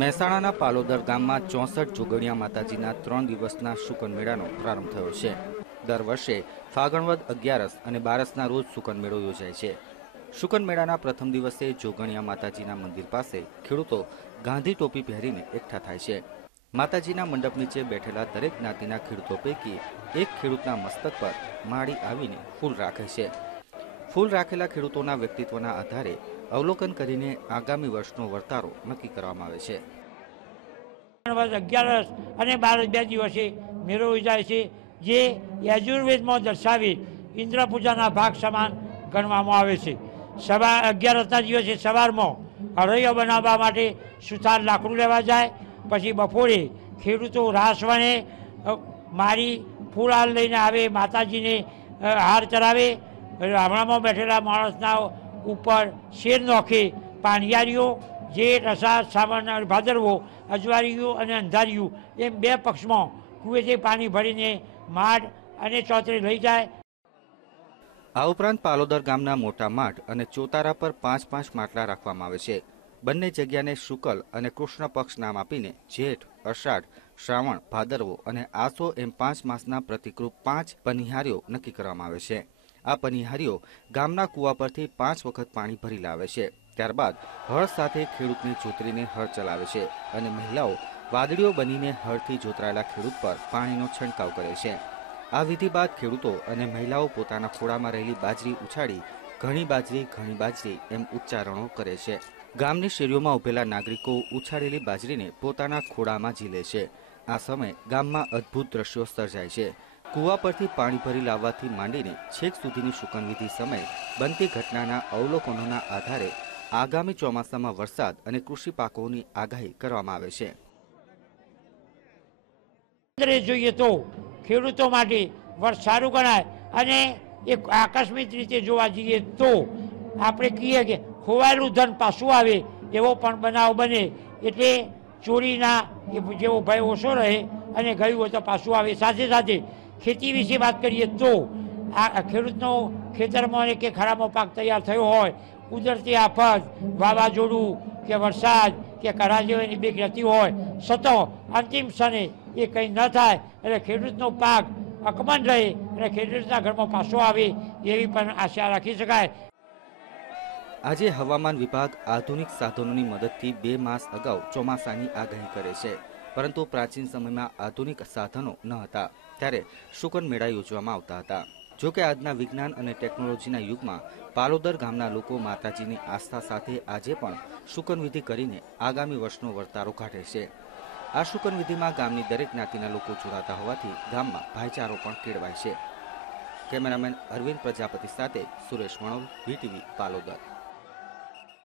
મહેસાણાના પાલોદર ગામમાં ચોસઠ જોગણિયા માતાજીના ત્રણ દિવસના શુકન મેળાનો પ્રારંભ થયો છે. દર વર્ષે ફાગણવદ અગિયારસ અને બારસના રોજ શુકન મેળો યોજાય છે. શુકન મેળાના પ્રથમ દિવસે જોગણિયા માતાજીના મંદિર પાસે ખેડૂતો ગાંધી ટોપી પહેરીને એકઠા થાય છે. માતાજીના મંડપ નીચે બેઠેલા દરેક જ્ઞાતિના ખેડૂતો પૈકી એક ખેડૂતના મસ્તક પર માળી આવીને ફૂલ રાખે છે. ફૂલ રાખેલા ખેડૂતોના વ્યક્તિત્વના આધારે અવલોકન કરીને આગામી વર્ષનો વર્તારો નક્કી કરવામાં આવે છે. અગિયારસ અને બારસ બે દિવસે મેળો યોજાય છે, જે યજુર્વેદમાં દર્શાવી ઇન્દ્ર પૂજાના ભાગ સમાન ગણવામાં આવે છે. સવાર અગિયારસના દિવસે સવારમાં હળૈયો બનાવવા માટે સુથાર લાકડું લેવા જાય, પછી બપોરે ખેડૂતો રાસ વણે મારી ફૂલ હાર લઈને આવે, માતાજીને હાર ચડાવે ગામડામાં બેઠેલા માણસના ઉપર શેર નોખે. પાણિયારીઓ જેઠ અષાઢ સાવન ભાદરવો અજવાળિયું અને અંધારિયું એમ બે પક્ષમાં કુવેથી પાણી ભરીને માઢ અને ચોતરે લઈ જાય. આ ઉપરાંત પાલોદર ગામના મોટા માઠ અને ચોતારા પર પાંચ પાંચ માટલા રાખવામાં આવે છે. બંને જગ્યાને શુકલ અને કૃષ્ણ પક્ષ નામ આપીને જેઠ, અષાઢ, શ્રાવણ, ભાદરવો અને આસો એમ પાંચ માસના પ્રતિકરૂપ પાંચ પનિહારીઓ નક્કી કરવામાં આવે છે. આ પનિહારીઓ ગામના કૂવા પરથી પાંચ વખત પાણી ભરી લાવે છે. ત્યારબાદ હળ સાથે ખેડૂતને જોતરીને હળ ચલાવે છે અને મહિલાઓ વાદળીઓ બનીને હળથી જોતરાયેલા ખેડૂત પર પાણીનો છંટકાવ કરે છે. આ વિધિ બાદ ખેડૂતો અને મહિલાઓ પોતાના ખોળામાં રહેલી બાજરી ઉછાળી ઘણી બાજરી ઘણી બાજરી એમ ઉચ્ચારણો કરે છે. ગામની શેરીઓમાં ઉભેલા નાગરિકો ઉછાળેલી બાજરીને પોતાના ખોળામાં ઝીલે છે. આ સમયે ગામમાં અદ્ભુત દ્રશ્યો સર્જાય છે. કૂવા પરથી પાણી ભરી લાવવાથી માંડીને છેક સુધીની શુકનવિધિ સમયે બનતી ઘટનાના અવલોકનોના આધારે આગામી ચોમાસામાં વરસાદ અને કૃષિ પાકોની આગાહી કરવામાં આવે છે. જોઈએ તો ખેડૂતો માટે વર્ષ સારું ગણાય અને એક આકસ્મિક રીતે જોવા જઈએ તો આપણે કહીએ કે ખોવાયેલું ધન પાછું આવે એવો પણ બનાવ બને. એટલે ચોરીના જેવો ભય ઓછો રહે અને ગયું હોય તો પાછું આવે. સાથે સાથે ખેતી વિશે વાત કરીએ તો આ ખેડૂતનો ખેતરમાં કે ખરાબો પાક તૈયાર થયો હોય, કુદરતી આફત, વાવાઝોડું કે વરસાદ કે કરા જેવાની બીક રહેતી હોય છતો અંતિમ ક્ષણે એ કંઈ ન થાય એટલે ખેડૂતનો પાક અકમન રહે અને ખેડૂતના ઘરમાં પાછો આવે એવી પણ આશા રાખી શકાય. આજે હવામાન વિભાગ આધુનિક સાધનોની મદદથી બે માસ અગાઉ ચોમાસાની આગાહી કરે છે. પરંતુ પ્રાચીન સમયમાં આધુનિક સાધનો ન હતા, ત્યારે શુકન મેળા યોજવામાં આવતા હતા. જો કે આજના વિજ્ઞાન અને ટેકનોલોજીના યુગમાં પાલોદર ગામના લોકો માતાજીની આસ્થા સાથે આજે પણ શુકન વિધિ કરીને આગામી વર્ષનો વર્તારો કાઢે છે. આ શુકન વિધિમાં ગામની દરેક જ્ઞાતિના લોકો જોડાતા હોવાથી ગામમાં ભાઈચારો પણ કેળવાય છે. કેમેરામેન અરવિંદ પ્રજાપતિ સાથે સુરેશ વણોલ વીટીવી પાલોદર.